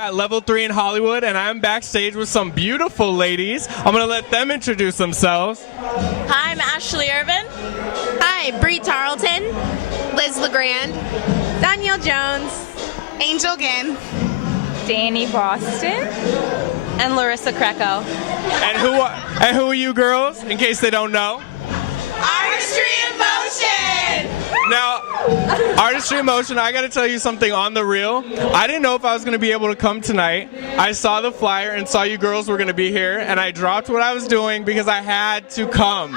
At Level 3 in Hollywood, and I'm backstage with some beautiful ladies. I'm going to let them introduce themselves. Hi, I'm Ashley Irvin. Hi, Bree Tarleton, Liz LeGrand, Danielle Jones. Angel Ginn, Danny Boston, And Larissa Kreco. And who are you girls, in case they don't know? Artistry in Motion! Now, Artistry in Motion, I got to tell you something on the real. I didn't know if I was going to be able to come tonight. I saw the flyer and saw you girls were going to be here, and I dropped what I was doing because I had to come.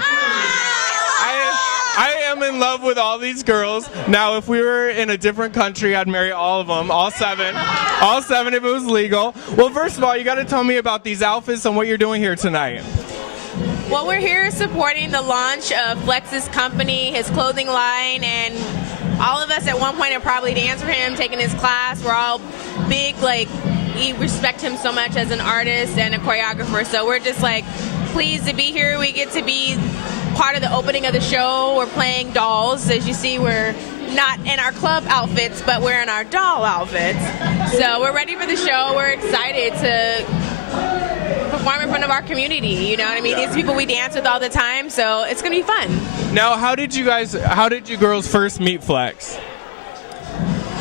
I am in love with all these girls. Now, if we were in a different country, I'd marry all of them, all seven if it was legal. Well, first of all, you got to tell me about these outfits and what you're doing here tonight. Well, we're here supporting the launch of Flex's company, his clothing line, and all of us at one point have probably danced for him, taken his class. We're all big, we respect him so much as an artist and a choreographer. So we're just pleased to be here. We get to be part of the opening of the show. We're playing dolls. As you see, we're not in our club outfits, but we're in our doll outfits. So we're ready for the show. We're excited to perform in front of our community. You know what I mean? These people we dance with all the time, so it's gonna be fun. Now, how did you girls first meet Flex?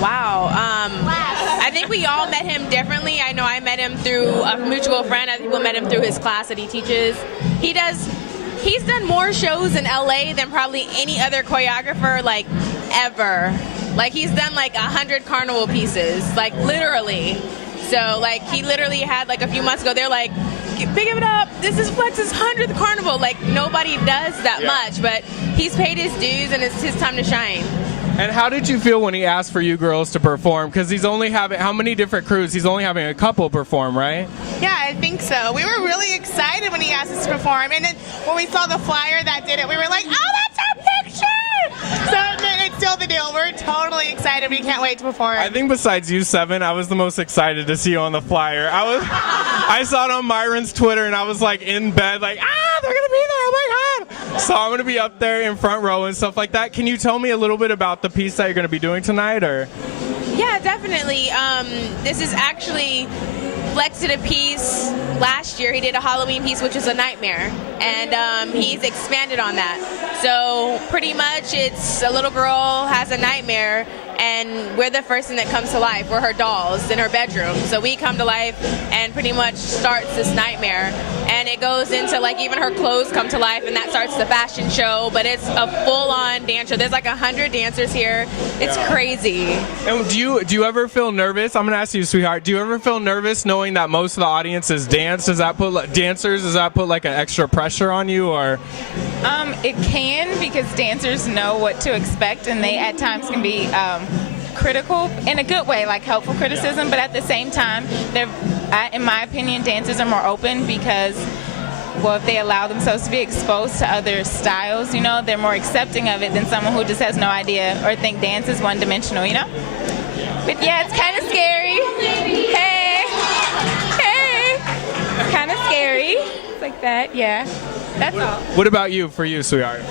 Wow. I think we all met him differently. I know I met him through a mutual friend. Other people met him through his class that he teaches. He's done more shows in LA than probably any other choreographer ever. He's done 100 carnival pieces, literally. So he literally had a few months ago, they're pick it up, this is Flex's 100th carnival. Nobody does that much, but he's paid his dues and it's his time to shine. And how did you feel when he asked for you girls to perform? Because he's only having, how many different crews? He's only having a couple perform, right? Yeah, I think so. We were really excited when he asked us to perform, and then when we saw the flyer that did it, we were like, oh, that's our picture! So it's still the deal. We're totally excited. We can't wait to perform. I think besides you, Seven, I was the most excited to see you on the flyer. I saw it on Myron's Twitter, and I was in bed, they're gonna be there, oh my God! So I'm gonna be up there in front row and stuff like that. Can you tell me a little bit about the piece that you're gonna be doing tonight, or? Yeah, definitely. This is actually, Flex did a piece last year. He did a Halloween piece, which is a nightmare, and he's expanded on that. So pretty much it's a little girl has a nightmare, and we're the first thing that comes to life. We're her dolls in her bedroom. So we come to life and pretty much starts this nightmare. And it goes into even her clothes come to life, and that starts the fashion show. But it's a full-on dance show. There's 100 dancers here. It's crazy. And do you ever feel nervous? I'm gonna ask you, sweetheart. Do you ever feel nervous knowing that most of the audience is dance? Does that put an extra pressure on you, or? It can, because dancers know what to expect, and they at times can be critical in a good way, helpful criticism, but at the same time, in my opinion, dancers are more open because, well, if they allow themselves to be exposed to other styles, they're more accepting of it than someone who just has no idea or think dance is one-dimensional, But yeah, it's kind of scary. Hey, kind of scary. It's like that, yeah. That's all. What about you, for you, sweetheart?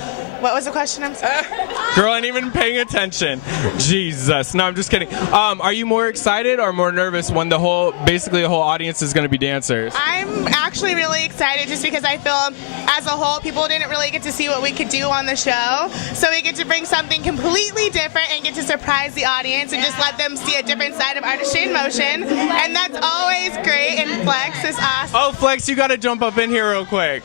What was the question? I'm sorry. Girl ain't even paying attention. Jesus. No, I'm just kidding. Are you more excited or more nervous when the whole audience is going to be dancers? I'm actually really excited just because I feel as a whole people didn't really get to see what we could do on the show. So we get to bring something completely different and get to surprise the audience and just let them see a different side of Artistry in Motion. And that's always great, and Flex is awesome. Oh, Flex, you got to jump up in here real quick.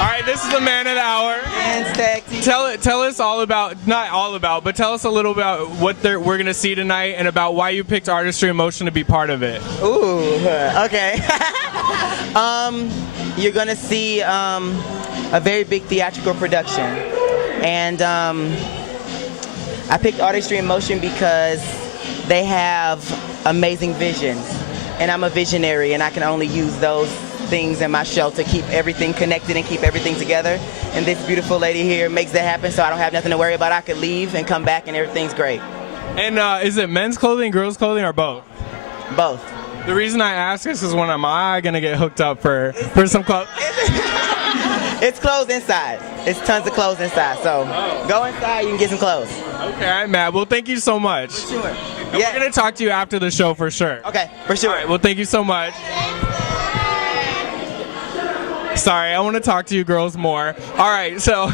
All right, this is the man of the hour. And sexy. Tell us all about, not all about, but tell us a little about what we're going to see tonight and about why you picked Artistry in Motion to be part of it. Ooh, okay. You're going to see a very big theatrical production. And I picked Artistry in Motion because they have amazing visions. And I'm a visionary, and I can only use those things in my show to keep everything connected and keep everything together. And this beautiful lady here makes that happen, so I don't have nothing to worry about. I could leave and come back and everything's great. And is it men's clothing, girls' clothing, or both? Both. The reason I ask is because when am I going to get hooked up for some clothes? It's clothes inside. It's tons of clothes inside. So go inside, you can get some clothes. Okay, I'm mad. Well, thank you so much. Sure. And we're gonna talk to you after the show for sure. Okay, for sure. All right, well, thank you so much. Sorry, I want to talk to you girls more. All right, so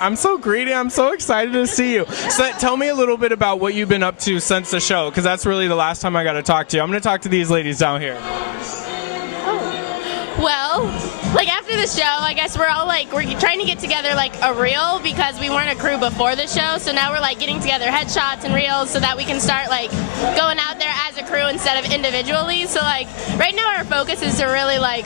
I'm so greedy. I'm so excited to see you. So tell me a little bit about what you've been up to since the show, because that's really the last time I got to talk to you. I'm going to talk to these ladies down here. Well, like after the show, I guess we're trying to get together like a reel because we weren't a crew before the show. So now we're like getting together headshots and reels so that we can start like going out there as a crew instead of individually. So like right now our focus is to really like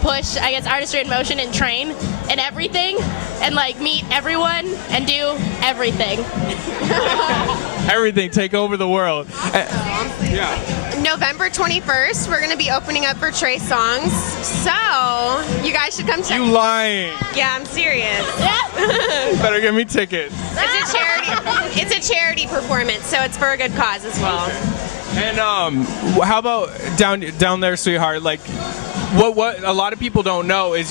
push, I guess, artistry in motion and train and everything and like meet everyone and do everything. Everything, take over the world. Yeah. November 21st, we're going to be opening up for Trey Songs. So, you guys should come check. You lying. Yeah, I'm serious. Better give me tickets. It's a charity performance, so it's for a good cause as well. And how about down there, sweetheart? Like, what a lot of people don't know is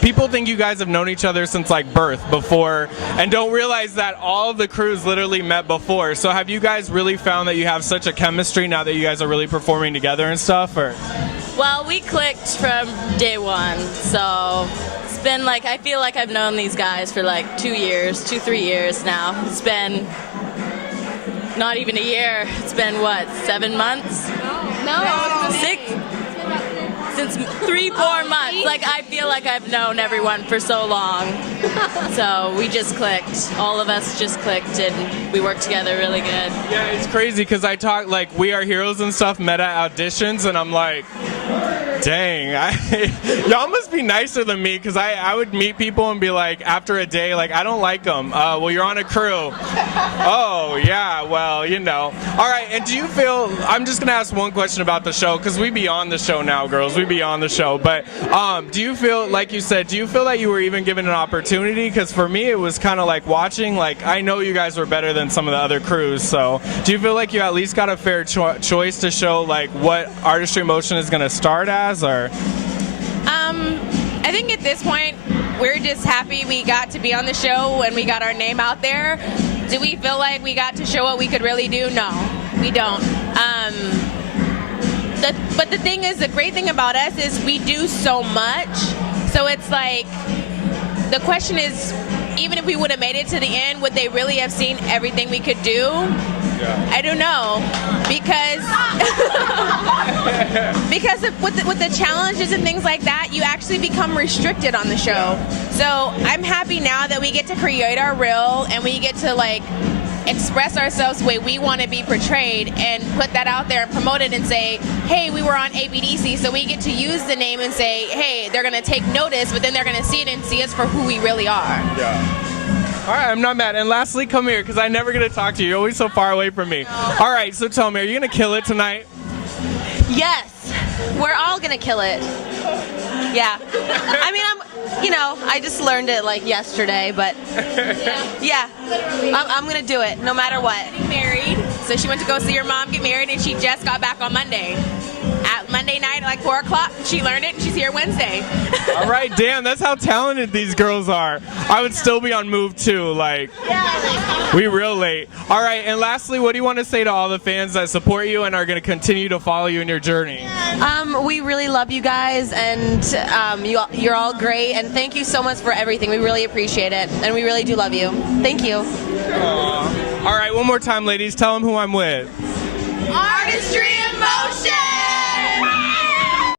people think you guys have known each other since like birth before and don't realize that all of the crews literally met before. So have you guys really found that you have such a chemistry now that you guys are really performing together and stuff? Or? Well, we clicked from day one, so it's been like, I feel like I've known these guys for like 3 years now. It's been not even a year. It's been what, 7 months? No. 6? Since 3-4 months. Like, I feel like I've known everyone for so long. So we just clicked. All of us just clicked and we worked together really good. Yeah, it's crazy because I talk like We Are Heroes and stuff met at auditions and I'm like, dang, y'all must be nicer than me because I would meet people and be like, after a day, like, I don't like them. Well, you're on a crew. Oh, yeah, well, you know. All right, and do you feel, I'm just going to ask one question about the show because we be on the show now, girls. We be on the show. But do you feel, like you said, do you feel that you were even given an opportunity? Because for me, it was kind of like watching, like, I know you guys were better than some of the other crews. So do you feel like you at least got a fair choice to show, like, what Artistry in Motion is going to start as? Or I think at this point we're just happy we got to be on the show and we got our name out there. Do we feel like we got to show what we could really do? No, we don't. But the thing is, the great thing about us is we do so much. So it's like, the question is, even if we would have made it to the end, would they really have seen everything we could do? Yeah. I don't know, because with the challenges and things like that, you actually become restricted on the show. So I'm happy now that we get to create our reel and we get to like express ourselves the way we want to be portrayed and put that out there and promote it and say, hey, we were on ABDC, so we get to use the name and say, hey, they're going to take notice, but then they're going to see it and see us for who we really are. Yeah. All right, I'm not mad. And lastly, come here, because I never get to talk to you. You're always so far away from me. All right, so tell me, are you going to kill it tonight? Yes, we're all gonna kill it. Yeah. I mean, I just learned it like yesterday, but yeah, I'm gonna do it no matter what. Getting married, so she went to go see her mom get married, and she just got back on Monday. At Monday night at like 4 o'clock, she learned it, and she's here Wednesday. All right, damn, that's how talented these girls are. I would still be on Move too, like, we real late. All right, and lastly, what do you want to say to all the fans that support you and are going to continue to follow you in your journey? We really love you guys, and you're all great, and thank you so much for everything. We really appreciate it, and we really do love you. Thank you. Aww. All right, one more time, ladies. Tell them who I'm with. Artistry!